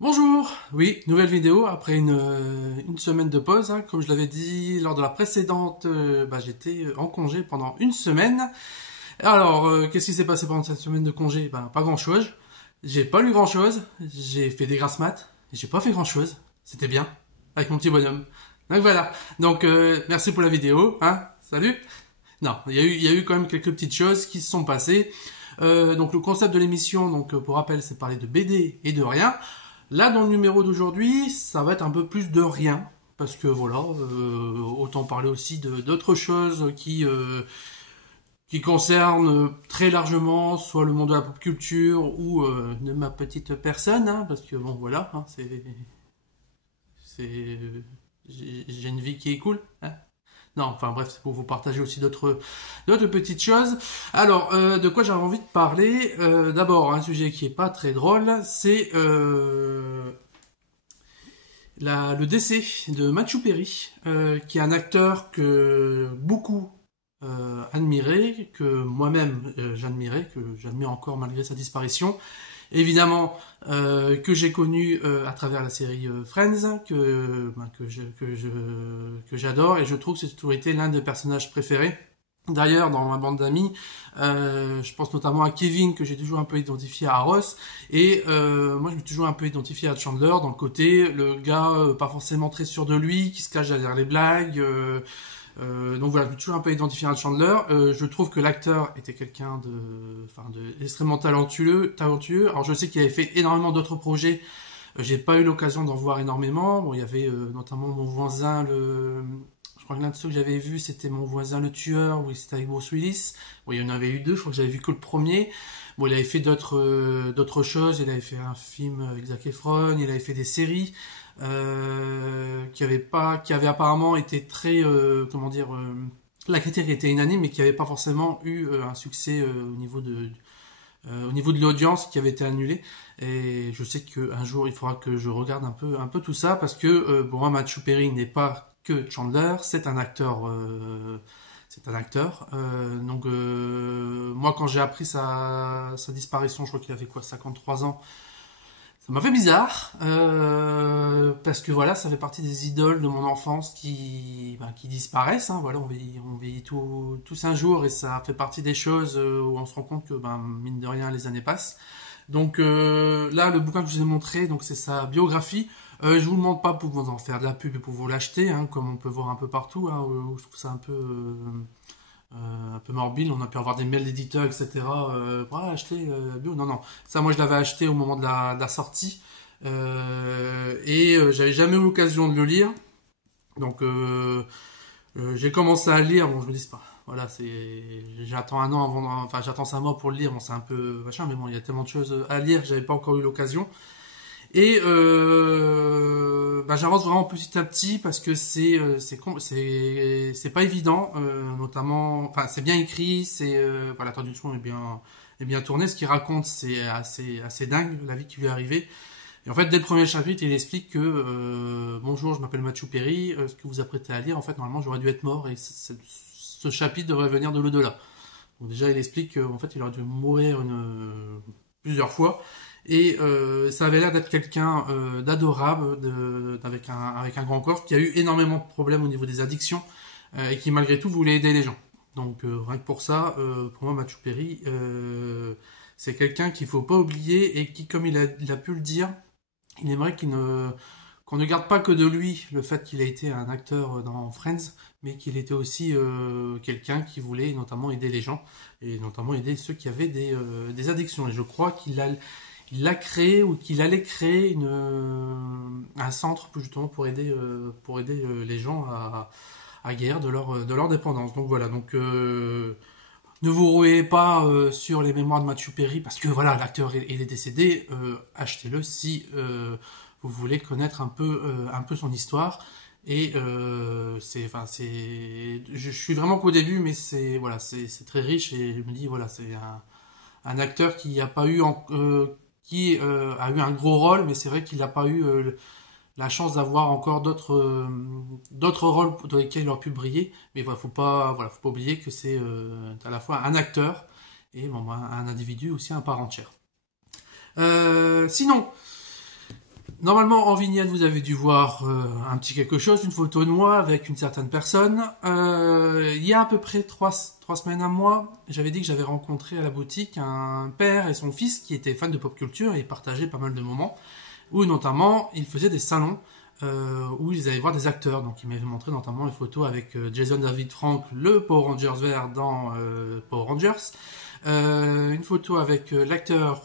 Bonjour, oui, nouvelle vidéo après une semaine de pause, hein. Comme je l'avais dit lors de la précédente, j'étais en congé pendant une semaine. Alors, qu'est-ce qui s'est passé pendant cette semaine de congé? Pas grand-chose. J'ai pas lu grand-chose. J'ai fait des grasses maths. J'ai pas fait grand-chose. C'était bien avec mon petit bonhomme. Donc voilà. Donc merci pour la vidéo, hein. Salut. Non, il y a eu quand même quelques petites choses qui se sont passées. Donc le concept de l'émission, pour rappel, c'est parler de BD et de rien. Là, dans le numéro d'aujourd'hui, ça va être un peu plus de rien, parce que voilà, autant parler aussi d'autres choses qui concernent très largement soit le monde de la pop culture ou de ma petite personne, hein, parce que bon voilà, hein, c'est j'ai une vie qui est cool, hein. Non, enfin bref, c'est pour vous partager aussi d'autres petites choses. Alors, de quoi j'avais envie de parler? D'abord, un sujet qui est pas très drôle, c'est le décès de Matthew Perry, qui est un acteur que beaucoup admiraient, que moi-même j'admirais, que j'admire encore malgré sa disparition. Évidemment, que j'ai connu à travers la série Friends, que j'adore, et je trouve que c'est toujours été l'un des personnages préférés. D'ailleurs, dans ma bande d'amis, je pense notamment à Kevin, que j'ai toujours un peu identifié à Ross, et moi je me suis toujours un peu identifié à Chandler, dans le côté, le gars pas forcément très sûr de lui, qui se cache derrière les blagues. Donc voilà, je me suis toujours un peu identifié à Chandler. Je trouve que l'acteur était quelqu'un de extrêmement talentueux. Alors je sais qu'il avait fait énormément d'autres projets. J'ai pas eu l'occasion d'en voir énormément. Bon, il y avait notamment Mon voisin, je crois que l'un de ceux que j'avais vu, c'était Mon voisin le tueur, où c'était avec Bruce Willis. Bon, il y en avait eu deux, je crois que j'avais vu que le premier. Bon, il avait fait d'autres choses. Il avait fait un film avec Zac Efron. Il avait fait des séries qui avaient apparemment été très, la critique était unanime, mais qui n'avait pas forcément eu un succès au niveau de l'audience, qui avait été annulé. Et je sais qu'un jour, il faudra que je regarde un peu tout ça, parce que pour moi, Matthew Perry n'est pas que Chandler, c'est un acteur. Moi, quand j'ai appris sa disparition, je crois qu'il avait quoi, 53 ans. Ça m'a fait bizarre, parce que voilà, ça fait partie des idoles de mon enfance qui disparaissent, hein. Voilà, on vieillit tous un jour, et ça fait partie des choses où on se rend compte que, mine de rien, les années passent. Donc là, le bouquin que je vous ai montré, donc c'est sa biographie. Je vous demande pas pour vous en faire de la pub et pour vous l'acheter, hein, comme on peut voir un peu partout, hein, où je trouve ça un peu morbide. On a pu avoir des mails d'éditeurs, etc. Voilà, acheter bio. Non, non. Ça, moi, je l'avais acheté au moment de la sortie. J'avais jamais eu l'occasion de le lire. Donc, j'ai commencé à lire. Bon, je me dis pas. Voilà, j'attends un an avant. Enfin, j'attends sa mort pour le lire. Bon, c'est un peu machin, mais bon, il y a tellement de choses à lire. J'avais pas encore eu l'occasion. Et j'avance vraiment petit à petit, parce que c'est pas évident, notamment, enfin c'est bien écrit, la traduction est bien tournée. Ce qu'il raconte, c'est assez dingue, la vie qui lui est arrivée. Et en fait, dès le premier chapitre, il explique que bonjour, je m'appelle Matthew Perry, ce que vous apprêtez à lire, en fait normalement j'aurais dû être mort, et ce chapitre devrait venir de l'au-delà. Donc déjà, il explique qu'en fait il aurait dû mourir plusieurs fois. Et ça avait l'air d'être quelqu'un d'adorable, avec un grand corps, qui a eu énormément de problèmes au niveau des addictions, et qui malgré tout voulait aider les gens. Donc rien que pour ça, pour moi, Matthew Perry, c'est quelqu'un qu'il faut pas oublier, et qui, comme il a pu le dire, il aimerait qu'on ne garde pas que de lui le fait qu'il a été un acteur dans Friends, mais qu'il était aussi quelqu'un qui voulait notamment aider les gens, et notamment aider ceux qui avaient des addictions. Et je crois qu'il a créé, ou qu'il allait créer un centre justement pour aider les gens à guérir de leur dépendance. Donc voilà, ne vous rouez pas sur les mémoires de Matthew Perry, parce que voilà, l'acteur il est décédé. Achetez-le si vous voulez connaître un peu son histoire. Et je suis vraiment qu'au début, mais c'est très riche, et je me dis voilà, c'est un acteur qui a eu un gros rôle, mais c'est vrai qu'il n'a pas eu la chance d'avoir encore d'autres rôles dans lesquels il aurait pu briller. Mais voilà, faut pas oublier que c'est à la fois un acteur et un individu aussi à part entière. Sinon, Normalement, en vignette, vous avez dû voir un petit quelque chose, une photo de moi avec une certaine personne. Il y a à peu près trois semaines, un mois, j'avais dit que j'avais rencontré à la boutique un père et son fils qui étaient fans de pop culture et ils partageaient pas mal de moments, où notamment ils faisaient des salons où ils allaient voir des acteurs. Donc ils m'avaient montré notamment une photo avec Jason David Frank, le Power Rangers vert dans Power Rangers. Une photo avec l'acteur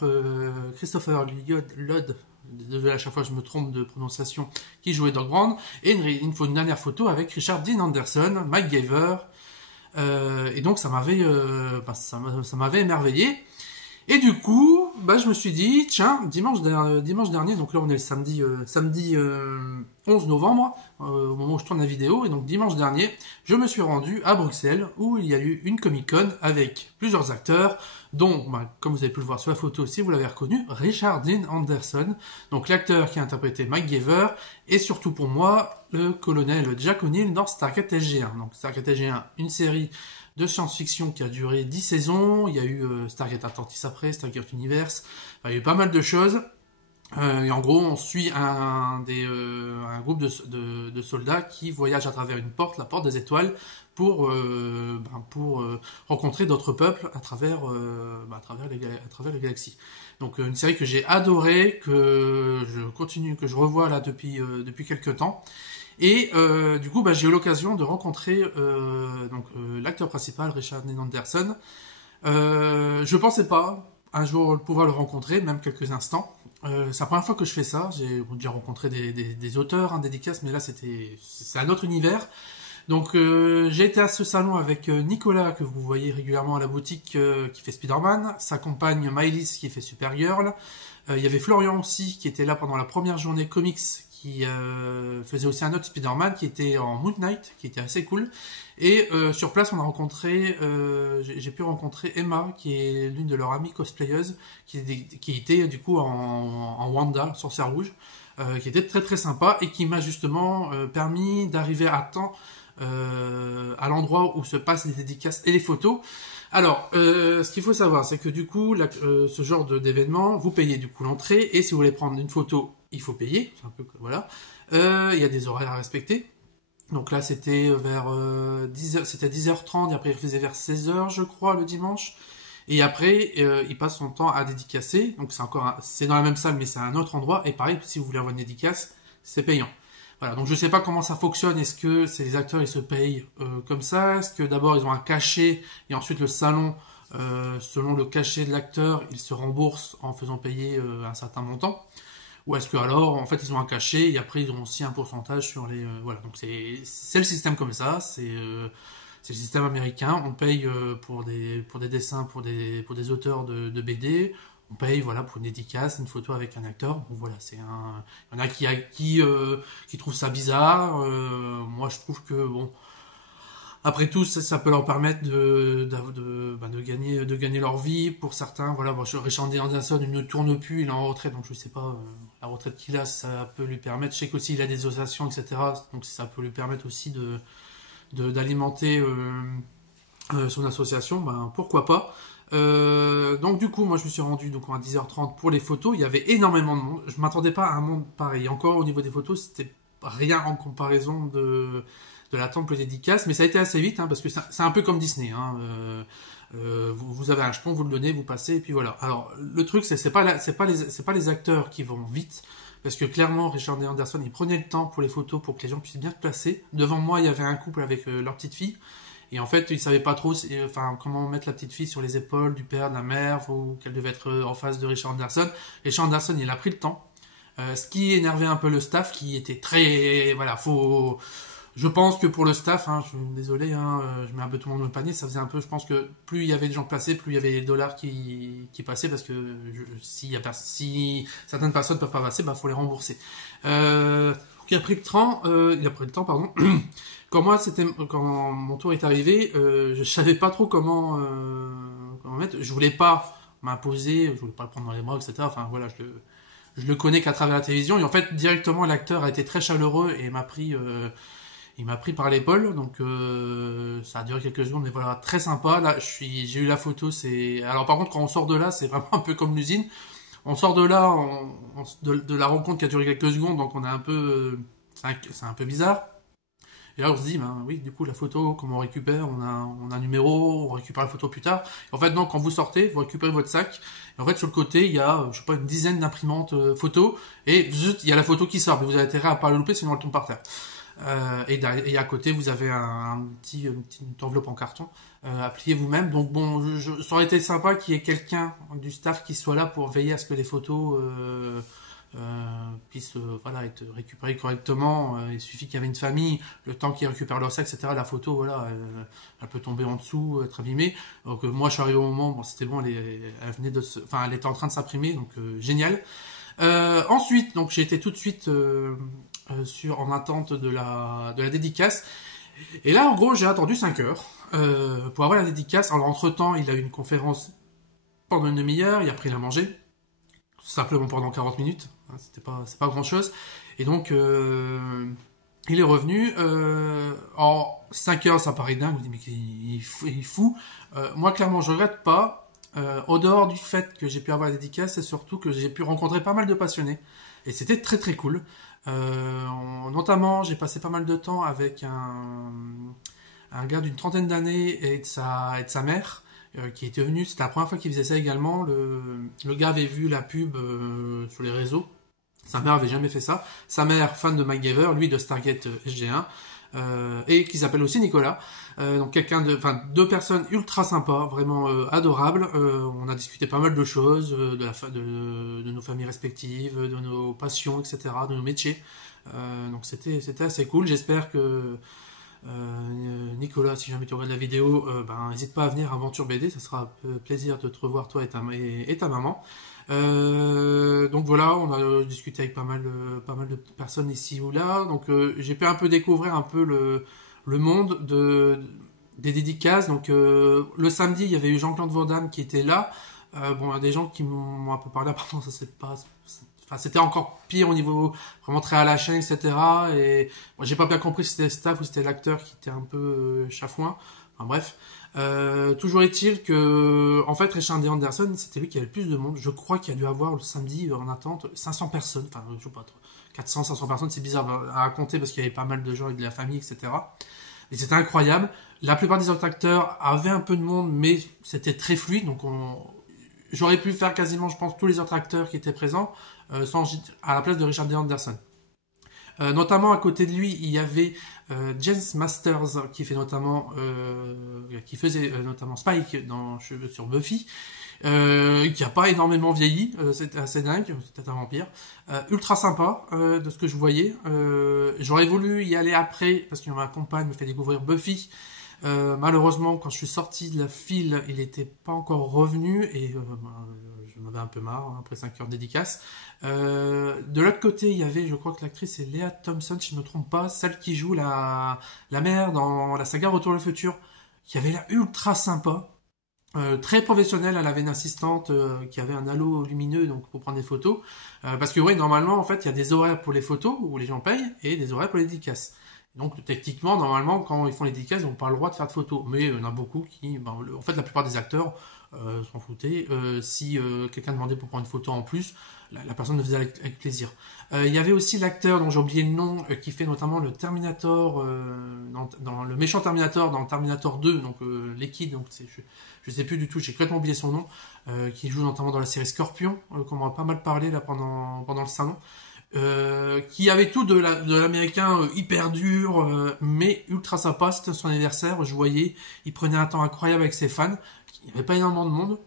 Christopher Lloyd, désolé à chaque fois je me trompe de prononciation, qui jouait Doc Brown, et une dernière photo avec Richard Dean Anderson, MacGyver, et donc ça m'avait émerveillé. Et du coup, je me suis dit, tiens, dimanche dernier, donc là on est le samedi 11 novembre, au moment où je tourne la vidéo, et donc dimanche dernier, je me suis rendu à Bruxelles, où il y a eu une Comic-Con avec plusieurs acteurs, dont, comme vous avez pu le voir sur la photo, si vous l'avez reconnu, Richard Dean Anderson, donc l'acteur qui a interprété MacGyver, et surtout pour moi, le colonel Jack O'Neill dans Stargate SG-1. Donc Stargate SG-1, une série de science-fiction qui a duré 10 saisons, il y a eu Stargate Atlantis après, Stargate Universe, il y a eu pas mal de choses, et en gros on suit un groupe de soldats qui voyagent à travers une porte, la porte des étoiles, pour rencontrer d'autres peuples à travers les galaxies. Donc une série que j'ai adorée, que je revois là depuis quelques temps. Et du coup, j'ai eu l'occasion de rencontrer l'acteur principal, Richard Dean Anderson. Je pensais pas un jour pouvoir le rencontrer, même quelques instants. C'est la première fois que je fais ça. J'ai déjà rencontré des auteurs, dédicaces, mais là c'est un autre univers. Donc j'ai été à ce salon avec Nicolas, que vous voyez régulièrement à la boutique, qui fait Spider-Man, sa compagne Maëlys qui fait Supergirl. Il y avait Florian aussi qui était là pendant la première journée comics, qui faisait aussi un autre Spider-Man qui était en Moon Knight, qui était assez cool. Et sur place, on a rencontré, j'ai pu rencontrer Emma, qui est l'une de leurs amies cosplayeuses, qui était du coup en Wanda, sorcière rouge, qui était très très sympa et qui m'a justement permis d'arriver à temps à l'endroit où se passent les dédicaces et les photos. Alors, ce qu'il faut savoir, c'est que du coup, ce genre d'événement, vous payez du coup l'entrée, et si vous voulez prendre une photo, il faut payer. C'est un peu voilà. Il y a des horaires à respecter. Donc là, c'était vers 10h30, et après il faisait vers 16h, je crois, le dimanche. Et après, il passe son temps à dédicacer. Donc c'est dans la même salle, mais c'est à un autre endroit. Et pareil, si vous voulez avoir une dédicace, c'est payant. Voilà, donc je sais pas comment ça fonctionne. Est-ce que les acteurs ils se payent comme ça? Est-ce que d'abord ils ont un cachet et ensuite le salon, selon le cachet de l'acteur, il se rembourse en faisant payer un certain montant? Ou est-ce que alors en fait ils ont un cachet et après ils ont aussi un pourcentage sur les voilà. Donc c'est le système comme ça. C'est le système américain. On paye pour des dessins, pour des auteurs de BD. On paye voilà pour une dédicace, une photo avec un acteur. Bon voilà, il y en a qui trouvent ça bizarre. Moi je trouve que bon, après tout ça peut leur permettre de gagner leur vie. Pour certains, voilà, Richard Dean Anderson il ne tourne plus, il est en retraite, donc je sais pas la retraite qu'il a, ça peut lui permettre. Je sais qu'aussi il a des associations, etc. Donc ça peut lui permettre aussi d'alimenter son association. Pourquoi pas. Donc du coup moi je me suis rendu donc à 10h30 pour les photos. Il y avait énormément de monde, je m'attendais pas à un monde pareil. Encore au niveau des photos c'était rien en comparaison de l'attente pour les dédicaces, mais ça a été assez vite parce que c'est un peu comme Disney. Vous avez un jeton, vous le donnez, vous passez et puis voilà. Alors le truc c'est pas les acteurs qui vont vite, parce que clairement Richard Dean Anderson il prenait le temps pour les photos pour que les gens puissent bien se placer. Devant moi il y avait un couple avec leur petite fille. Et en fait, ils savaient pas trop comment mettre la petite fille sur les épaules du père, de la mère, ou qu'elle devait être en face de Richard Anderson. Richard Anderson, il a pris le temps. Ce qui énervait un peu le staff, qui était très... Voilà, je pense que pour le staff, je suis désolé, je mets un peu tout le monde dans le panier, ça faisait un peu... Je pense que plus il y avait de gens placés, plus il y avait des dollars qui passaient, parce que si certaines personnes peuvent pas passer, faut les rembourser. Il a pris le temps, pardon. Quand mon tour est arrivé, je savais pas trop comment mettre. Je voulais pas m'imposer, je voulais pas le prendre dans les bras, etc. Enfin voilà, je le connais qu'à travers la télévision. Et en fait, directement, l'acteur a été très chaleureux et il m'a pris par l'épaule. Donc ça a duré quelques secondes, mais voilà, très sympa. Là, j'ai eu la photo. Alors par contre, quand on sort de là, c'est vraiment un peu comme l'usine. On sort de là, de la rencontre qui a duré quelques secondes, donc on est un peu, c'est un peu bizarre. Et là, on se dit, ben oui, du coup, la photo, comment on récupère? On a un numéro, on récupère la photo plus tard. Et en fait, non, quand vous sortez, vous récupérez votre sac. Et en fait, sur le côté, il y a, je sais pas, une dizaine d'imprimantes photos. Et juste, il y a la photo qui sort. Mais vous avez intérêt à pas la louper, sinon elle tombe par terre. Et à côté, vous avez une petite enveloppe en carton à plier vous-même. Donc bon, ça aurait été sympa qu'il y ait quelqu'un du staff qui soit là pour veiller à ce que les photos puissent voilà, être récupérées correctement. Il suffit qu'il y avait une famille, le temps qu'ils récupèrent leur sac, etc. La photo, voilà, elle peut tomber en dessous, être abîmée. Donc moi, je suis arrivé au moment, bon, c'était bon, elle venait enfin, elle était en train de s'imprimer, donc génial. Ensuite, donc j'ai été tout de suite en attente de la dédicace. Et là, en gros, j'ai attendu 5 heures pour avoir la dédicace. Alors, entre-temps, il a eu une conférence pendant une demi-heure, il a pris à manger, simplement pendant 40 minutes. C'est pas grand-chose. Et donc, il est revenu. En 5 heures, ça paraît dingue. Vous dites, mais il est fou. Moi, clairement, je regrette pas. Au dehors du fait que j'ai pu avoir la dédicace, c'est surtout que j'ai pu rencontrer pas mal de passionnés. Et c'était très très cool. Notamment, j'ai passé pas mal de temps avec un gars d'une trentaine d'années et de sa mère qui était venu. C'était la première fois qu'il faisait ça également. Le gars avait vu la pub sur les réseaux. Sa mère avait jamais fait ça. Sa mère, fan de MacGyver, lui de Stargate SG1. Et qui s'appelle aussi Nicolas. Donc deux personnes ultra sympas, vraiment adorables. On a discuté pas mal de choses, de nos familles respectives, de nos passions, etc., de nos métiers. Donc c'était assez cool. J'espère que Nicolas, si jamais tu regardes la vidéo, n'hésite pas à venir à Aventure BD. Ça sera un plaisir de te revoir toi et ta maman. Donc voilà, on a discuté avec pas mal de personnes ici ou là. Donc j'ai pu un peu découvrir un peu le monde des dédicaces. Donc le samedi, il y avait eu Jean-Claude Van Damme qui était là. Bon, il y a des gens qui m'ont un peu parlé. Apparemment, ça c'est pas. Enfin, c'était encore pire au niveau vraiment très à la chaîne, etc. Et moi, j'ai pas bien compris si c'était le staff ou si c'était l'acteur qui était un peu chafouin. Enfin bref. Toujours est-il que, en fait, Richard D. Anderson, c'était lui qui avait le plus de monde. Je crois qu'il y a dû avoir le samedi en attente 500 personnes. Enfin, je sais pas trop. 400, 500 personnes, c'est bizarre à raconter parce qu'il y avait pas mal de gens avec de la famille, etc. Et c'était incroyable. La plupart des autres acteurs avaient un peu de monde, mais c'était très fluide. Donc, j'aurais pu faire quasiment, je pense, tous les autres acteurs qui étaient présents à la place de Richard D. Anderson. Notamment à côté de lui, il y avait James Masters qui faisait notamment Spike sur Buffy, qui a pas énormément vieilli, c'était assez dingue, c'était un vampire, ultra sympa de ce que je voyais. J'aurais voulu y aller après parce que ma compagne me fait découvrir Buffy. Malheureusement, quand je suis sorti de la file, il n'était pas encore revenu et j'en avais un peu marre après 5 heures de dédicace. De l'autre côté, il y avait, je crois que l'actrice c'est Lea Thompson, si je ne me trompe pas, celle qui joue la mère dans la saga Retour vers le futur, qui avait l'air ultra sympa. Très professionnelle, elle avait une assistante qui avait un halo lumineux donc pour prendre des photos. Parce que oui, normalement, en fait, il y a des horaires pour les photos où les gens payent et des horaires pour les dédicaces. Donc techniquement, normalement, quand ils font les dédicaces, ils n'ont pas le droit de faire de photos. Mais il y en a beaucoup qui, en fait, la plupart des acteurs s'en foutaient. Si quelqu'un demandait pour prendre une photo en plus, la personne le faisait avec plaisir. Il y avait aussi l'acteur dont j'ai oublié le nom, qui fait notamment le Terminator, dans le méchant Terminator, dans Terminator 2, donc Liquid, donc je sais plus du tout, j'ai complètement oublié son nom, qui joue notamment dans la série Scorpion, qu'on m'a pas mal parlé là pendant le salon. Qui avait tout de l'américain hyper dur, mais ultra sympa. C'était son anniversaire, je voyais, il prenait un temps incroyable avec ses fans. Il n'y avait pas énormément de monde.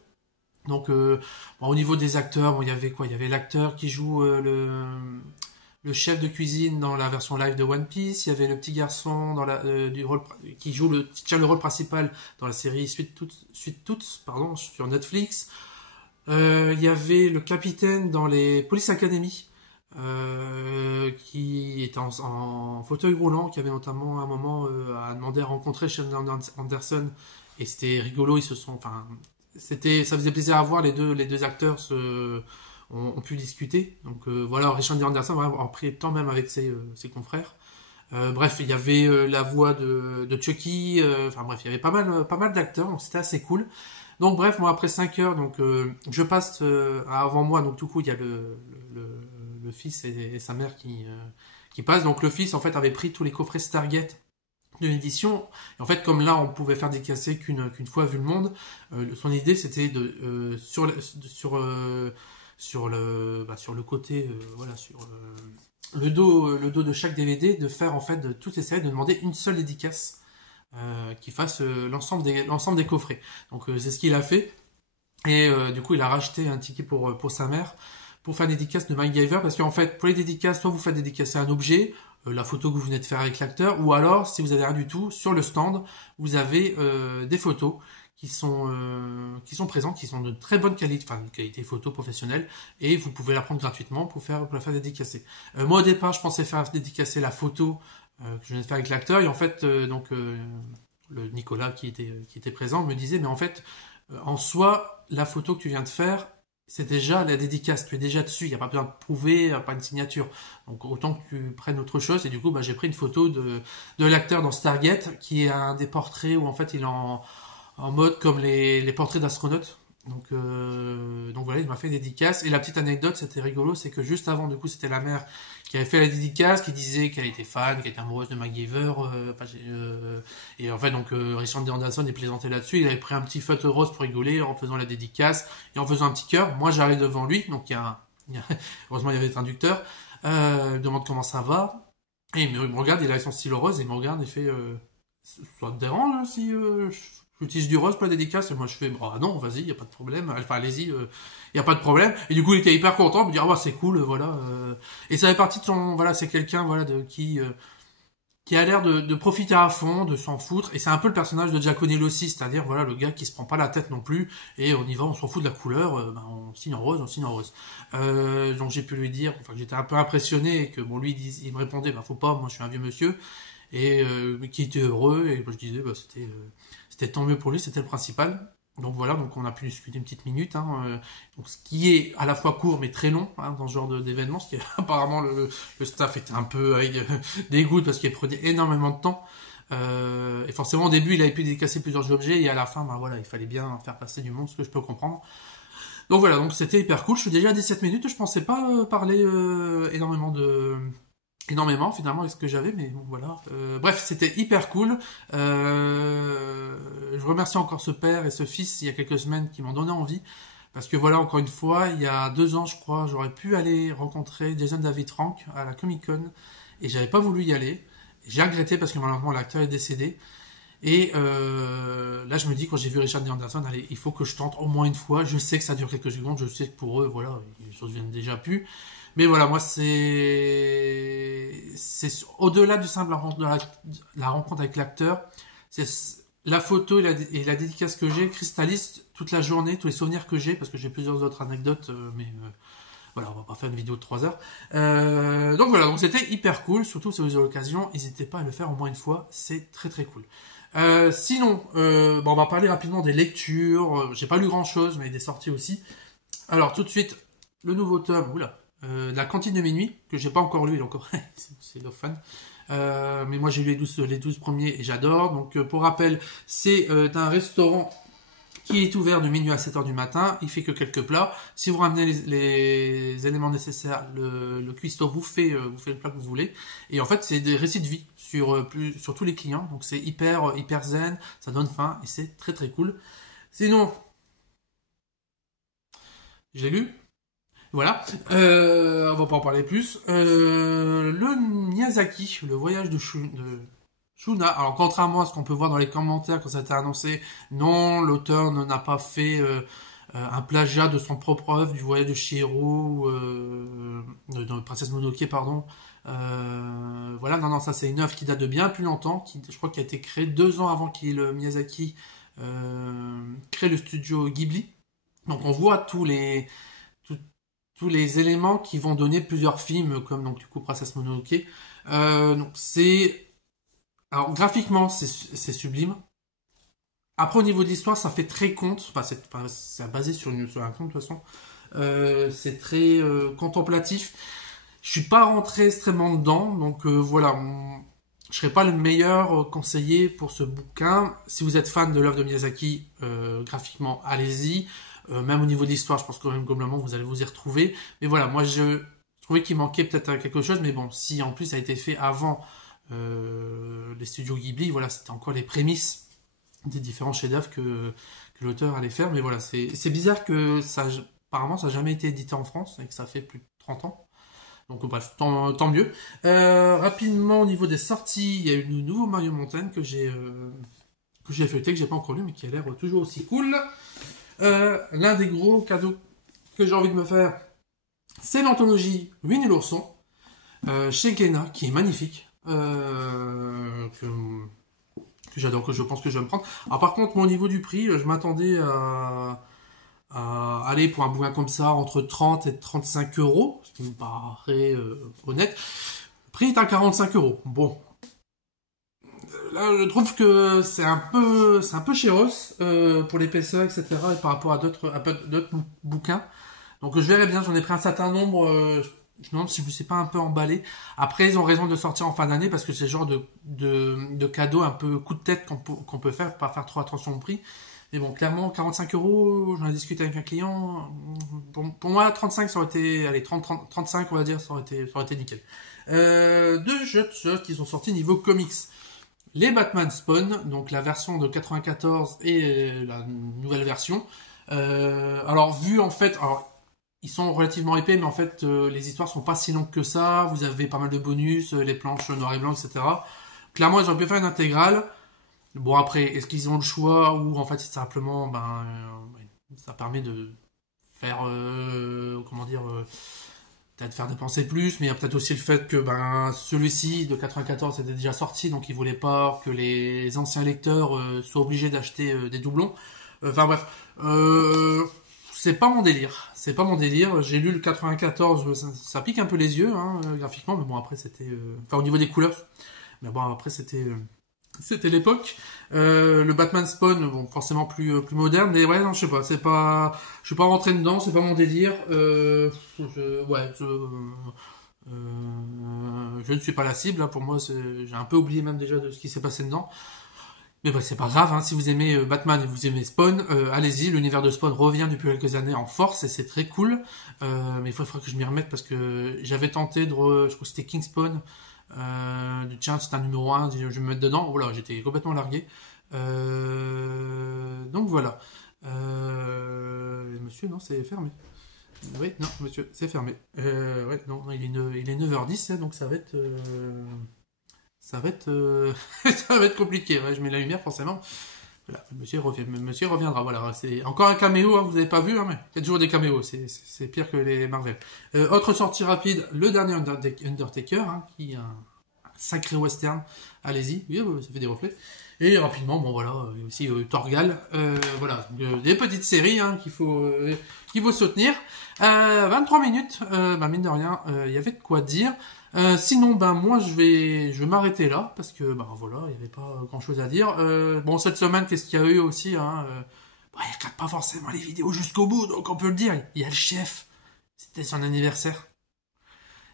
Donc, au niveau des acteurs, il y avait quoi? Il y avait l'acteur qui joue le chef de cuisine dans la version live de One Piece. Il y avait le petit garçon qui tient le rôle principal dans la série Sweet Tooth, sur Netflix. Il y avait le capitaine dans les Police Academy. Qui était en fauteuil roulant, qui avait notamment un moment à demander à rencontrer Sheldon Anderson, et c'était rigolo. Ça faisait plaisir à voir. Les deux acteurs ont pu discuter. Donc voilà, Richard Anderson a pris le temps même avec ses confrères. Bref, il y avait la voix de Chucky. Bref, il y avait pas mal d'acteurs, donc c'était assez cool. Donc bref, moi après 5 heures, donc je passe avant moi, donc du coup il y a le fils et sa mère qui passent. Donc le fils en fait avait pris tous les coffrets Stargate de l'édition. Et en fait, comme là, on pouvait faire décasser qu'une fois vu le monde, son idée c'était de sur le côté, voilà, sur le dos de chaque DVD, de faire en fait de toutes les séries, de demander une seule dédicace qui fasse l'ensemble des coffrets. Donc c'est ce qu'il a fait. Et du coup, il a racheté un ticket pour sa mère pour faire une dédicace de MacGyver, parce qu'en fait, pour les dédicaces, soit vous faites dédicacer un objet, la photo que vous venez de faire avec l'acteur, ou alors, si vous avez rien du tout, sur le stand, vous avez des photos qui sont présentes, qui sont de très bonne qualité, enfin de qualité photo professionnelle, et vous pouvez la prendre gratuitement pour la faire dédicacer. Moi, au départ, je pensais faire dédicacer la photo que je venais de faire avec l'acteur, et en fait, le Nicolas qui était présent me disait, mais en fait, en soi, la photo que tu viens de faire, c'est déjà la dédicace, tu es déjà dessus, il n'y a pas besoin de prouver, pas une signature. Donc autant que tu prennes autre chose, et du coup j'ai pris une photo de l'acteur dans Stargate, qui est un des portraits où en fait il est en mode comme les portraits d'astronautes. Donc voilà, il m'a fait une dédicace. Et la petite anecdote, c'était rigolo, c'est que juste avant, du coup, c'était la mère qui avait fait la dédicace, qui disait qu'elle était fan, qu'elle était amoureuse de MacGyver. Et en fait, donc Richard D. Anderson est plaisanté là-dessus. Il avait pris un petit feutre rose pour rigoler en faisant la dédicace et en faisant un petit cœur. Moi, j'arrive devant lui, donc heureusement, il y avait le traducteur. Il me demande comment ça va. Et il me regarde, il a son stylo rose, et il me regarde et fait ça te dérange si j'utilise du rose pour la dédicace? Et moi je fais bah non, vas-y, y a pas de problème, enfin allez-y, y a pas de problème. Et du coup il était hyper content, il me dit ah bah c'est cool, voilà. Et ça fait partie de son, voilà, c'est quelqu'un voilà qui a l'air de profiter à fond, de s'en foutre. Et c'est un peu le personnage de Giaconello aussi, c'est-à-dire voilà le gars qui se prend pas la tête non plus, et on y va, on s'en fout de la couleur, on signe en rose, on signe en rose. Donc j'ai pu lui dire, enfin j'étais un peu impressionné, et que bon lui il me répondait bah faut pas, moi je suis un vieux monsieur, et qui était heureux, et moi, je disais bah c'était tant mieux pour lui, c'était le principal. Donc voilà, donc on a pu discuter une petite minute, donc ce qui est à la fois court mais très long dans ce genre d'événement, ce qui est, apparemment le staff était un peu avec dégoût parce qu'il prenait énormément de temps. Et forcément au début il avait pu décasser plusieurs objets, et à la fin bah voilà, il fallait bien faire passer du monde, ce que je peux comprendre. Donc voilà, donc c'était hyper cool. Je suis déjà à 17 minutes, je pensais pas parler énormément finalement avec ce que j'avais, mais bon voilà. Bref, c'était hyper cool. Je remercie encore ce père et ce fils il y a quelques semaines qui m'ont donné envie, parce que voilà, encore une fois, il y a 2 ans je crois, j'aurais pu aller rencontrer Jason David Frank à la Comic Con, et j'avais pas voulu y aller. J'ai regretté parce que malheureusement l'acteur est décédé. Et là, je me dis, quand j'ai vu Richard D. Anderson, allez, il faut que je tente au moins une fois. Je sais que ça dure quelques secondes, je sais que pour eux, voilà, les choses viennent déjà plus. Mais voilà, moi, c'est au-delà du simple la rencontre avec l'acteur. C'est la photo et la dédicace que j'ai cristallise toute la journée, tous les souvenirs que j'ai, parce que j'ai plusieurs autres anecdotes, mais voilà, on va pas faire une vidéo de 3 heures. Donc voilà, donc c'était hyper cool, surtout si vous avez l'occasion, n'hésitez pas à le faire au moins une fois, c'est très très cool. Sinon, on va parler rapidement des lectures. J'ai pas lu grand chose, mais des sorties aussi. Alors tout de suite, le nouveau tome, de la cantine de minuit, que j'ai pas encore lu, il est encore c'est Love Fan. Mais moi j'ai lu les 12 premiers et j'adore. Donc pour rappel, c'est un restaurant qui est ouvert de minuit à 7h du matin. Il fait que quelques plats. Si vous ramenez les éléments nécessaires, le cuistot vous fait le plat que vous voulez. Et en fait, c'est des récits de vie sur tous les clients. Donc c'est hyper zen, ça donne faim et c'est très très cool. Sinon, j'ai lu. Voilà. On va pas en parler plus. Le Miyazaki, le voyage de Shuna. Alors contrairement à ce qu'on peut voir dans les commentaires quand ça a été annoncé, non, l'auteur n'a pas fait un plagiat de son propre œuvre, du voyage de Chihiro, de Princesse Mononoke, pardon. Voilà, non, ça c'est une œuvre qui date de bien plus longtemps, je crois qui a été créée 2 ans avant qu'il Miyazaki crée le studio Ghibli. Donc on voit tous les éléments qui vont donner plusieurs films, comme donc du coup Princesse Mononoke. Donc alors graphiquement c'est sublime. Après au niveau de l'histoire ça fait très conte, c'est basé sur un conte de toute façon. C'est très contemplatif. Je suis pas rentré extrêmement dedans, donc voilà. je serais pas le meilleur conseiller pour ce bouquin. Si vous êtes fan de l'œuvre de Miyazaki, graphiquement, allez-y. Même au niveau de l'histoire, je pense que même globalement, vous allez vous y retrouver. Mais voilà, moi, je trouvais qu'il manquait peut-être quelque chose. Mais bon, si en plus ça a été fait avant les studios Ghibli, voilà, c'était encore les prémices des différents chefs-d'œuvre que l'auteur allait faire. Mais voilà, c'est bizarre que ça, apparemment, ça n'a jamais été édité en France et que ça fait plus de 30 ans. Donc bref, tant mieux. Rapidement, au niveau des sorties, il y a eu le nouveau Mario Mountain que j'ai feuilleté, que j'ai pas encore lu, mais qui a l'air toujours aussi cool. L'un des gros cadeaux que j'ai envie de me faire, c'est l'anthologie Winnie l'ourson, chez Glénat, qui est magnifique. Que j'adore, que je pense que je vais me prendre. Alors par contre, moi, au niveau du prix, je m'attendais à aller pour un bouquin comme ça entre 30 et 35 euros, ce qui me paraît honnête. Le prix est à 45 euros. Bon. Là, je trouve que c'est un peu chéros pour l'épaisseur, etc. et par rapport à d'autres bouquins. Donc je verrai bien, j'en ai pris un certain nombre. Je me demande si je ne suis pas un peu emballé. Après, ils ont raison de sortir en fin d'année parce que c'est le genre de cadeau un peu coup de tête qu'on peut faire, pas faire trop attention au prix. Mais bon, clairement, 45 euros, j'en ai discuté avec un client. Pour moi, 35, ça aurait été, allez, 35, on va dire, ça aurait été nickel. Deux jeux qui sont sortis niveau comics. Les Batman Spawn, donc la version de 94 et la nouvelle version. Alors, vu en fait, ils sont relativement épais, mais en fait, les histoires sont pas si longues que ça. Vous avez pas mal de bonus, les planches noir et blanc, etc. Clairement, ils auraient pu faire une intégrale. Bon, après, est-ce qu'ils ont le choix ou en fait c'est simplement ça permet de faire peut-être faire dépenser plus, mais il y a peut-être aussi le fait que celui-ci de 94 était déjà sorti, donc ils voulaient pas que les anciens lecteurs soient obligés d'acheter des doublons. Enfin bref, c'est pas mon délire. C'est pas mon délire. J'ai lu le 94, ça pique un peu les yeux graphiquement, mais bon après c'était au niveau des couleurs. Mais bon après c'était l'époque. Le Batman Spawn, bon, forcément plus moderne, mais ouais, non, je sais pas, je suis pas rentré dedans, c'est pas mon délire. Je ne suis pas la cible, pour moi, j'ai un peu oublié même déjà de ce qui s'est passé dedans. Mais bah, c'est pas grave, si vous aimez Batman et vous aimez Spawn, allez-y, l'univers de Spawn revient depuis quelques années en force et c'est très cool. Mais il faudra que je m'y remette parce que j'avais tenté je crois que c'était King Spawn. Tiens, c'est un numéro 1, je vais me mettre dedans. Voilà, j'étais complètement largué. Donc voilà. Monsieur, non, c'est fermé. Oui, non, monsieur, c'est fermé. Ouais, non, il est 9h10, donc ça va être. Ça va être compliqué. Ouais, je mets la lumière, forcément. Voilà, monsieur reviendra. Voilà, c'est encore un caméo, vous n'avez pas vu, mais il y a toujours des caméos, c'est pire que les Marvel. Autre sortie rapide, le dernier Undertaker, qui est un sacré western. Allez-y, oui, ça fait des reflets. Et rapidement, bon voilà, il y a aussi Torgal. Voilà, des petites séries qu'il faut soutenir. 23 minutes, mine de rien, il y avait de quoi dire. Sinon, moi, je vais m'arrêter là parce que, voilà, il n'y avait pas grand-chose à dire. Bon, cette semaine, qu'est-ce qu'il y a eu aussi il regarde pas forcément les vidéos jusqu'au bout, donc on peut le dire. Il y a le chef, c'était son anniversaire,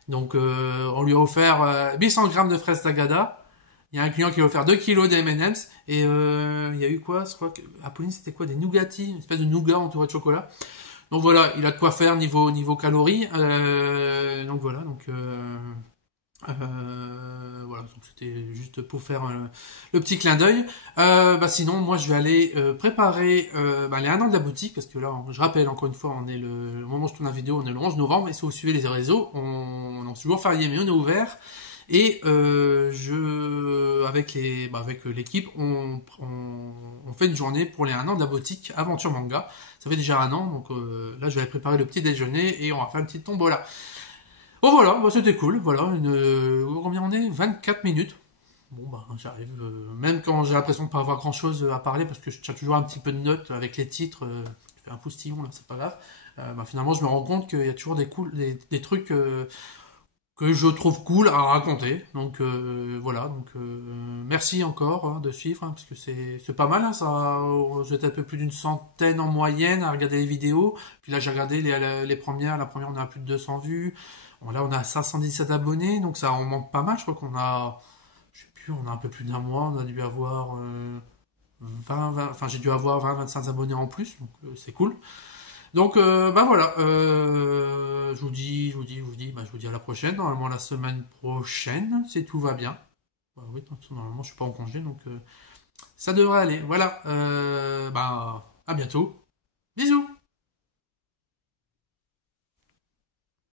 donc on lui a offert 800 grammes de fraises Tagada. Il y a un client qui a offert 2 kilos de M&M's et il y a eu quoi? Je crois que Apolline, c'était quoi? Des nougatis, une espèce de nougat entouré de chocolat. Donc voilà, il a de quoi faire niveau calories. Donc voilà, voilà, donc c'était juste pour faire le petit clin d'œil. Sinon, moi je vais aller préparer les 1 an de la boutique parce que là, je rappelle encore une fois, on est au moment où je tourne la vidéo, on est le 11 novembre et si vous suivez les réseaux, on est toujours férié mais on est ouvert. Et avec l'équipe, on fait une journée pour les 1 an de la boutique Aventure Manga. Ça fait déjà 1 an, donc là je vais préparer le petit déjeuner et on va faire une petite tombola. Bon voilà, c'était cool. Voilà, combien on est? 24 minutes. Bon j'arrive, même quand j'ai l'impression de pas avoir grand chose à parler parce que je tiens toujours un petit peu de notes avec les titres. Je fais un poustillon là, c'est pas grave. Finalement je me rends compte qu'il y a toujours des trucs que je trouve cool à raconter. Donc voilà, merci encore de suivre, parce que c'est pas mal, ça. J'étais un peu plus d'une centaine en moyenne à regarder les vidéos. Puis là j'ai regardé les premières, la première on a plus de 200 vues. Bon, là on a 517 abonnés, donc ça on monte pas mal. Je crois qu'on a, je sais plus, dessus, on a un peu plus d'un mois, on a dû avoir 20, enfin j'ai dû avoir 20-25 abonnés en plus, donc c'est cool. Donc bah voilà, je vous dis à la prochaine, normalement la semaine prochaine, si tout va bien. Bah oui, normalement je suis pas en congé, donc ça devrait aller. Voilà, bah à bientôt. Bisous.